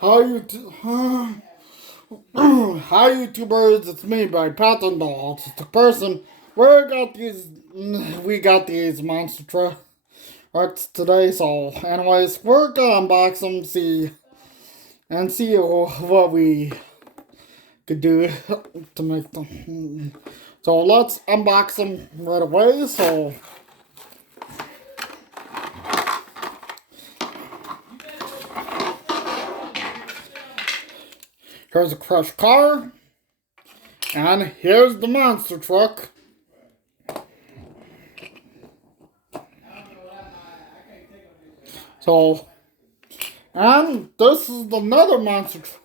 Hi, Hi, YouTubers. It's me, by Patton Dolls. It's the person. We got these monster trucks today. So, anyways, we're gonna unbox them, see what we could do to make them. So let's unbox them right away. So. Here's a crushed car. And here's the monster truck. So, and this is another monster truck.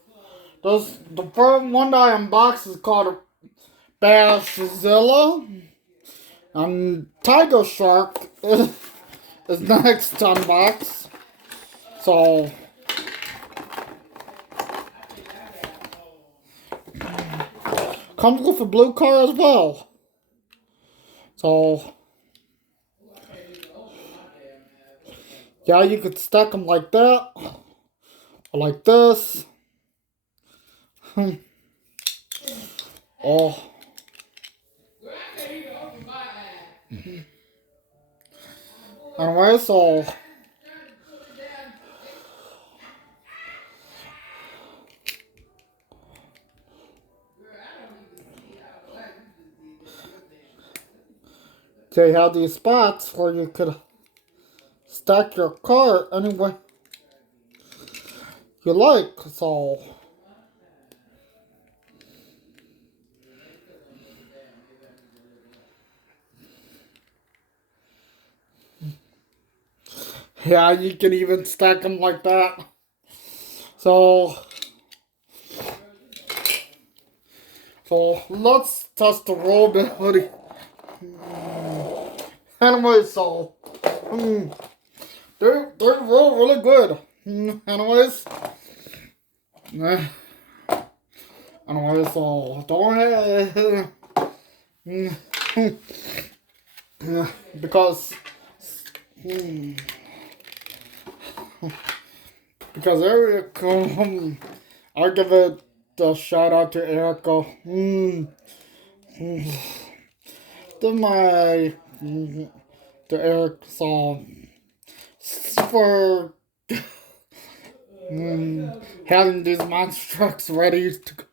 The first one that I unboxed is called a Basszilla. And Tiger Shark is next to unbox. So, comes with a blue car as well. So, yeah, you could stack them like that. Or like this. Oh. Anyway, so. They have these spots where you could stack your car anyway you like, so. Yeah, you can even stack them like that. So let's test the rollability. Anyway, so they roll really good. Anyways, so don't because because Erica, I'll give it a shout out to Erica. To my to Eric song for having these monster trucks ready to go.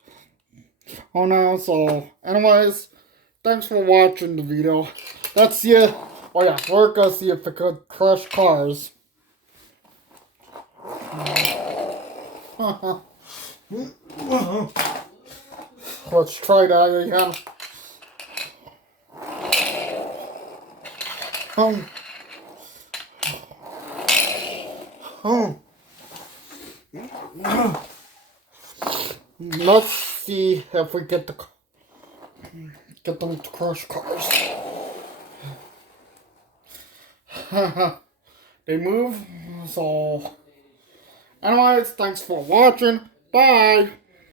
Oh no, so anyways, thanks for watching the video. Let's see it. Oh yeah, we're gonna see if it could crush cars. Let's try that again. Um, let's see if we get them to crush cars. They move. So, anyways, thanks for watching. Bye.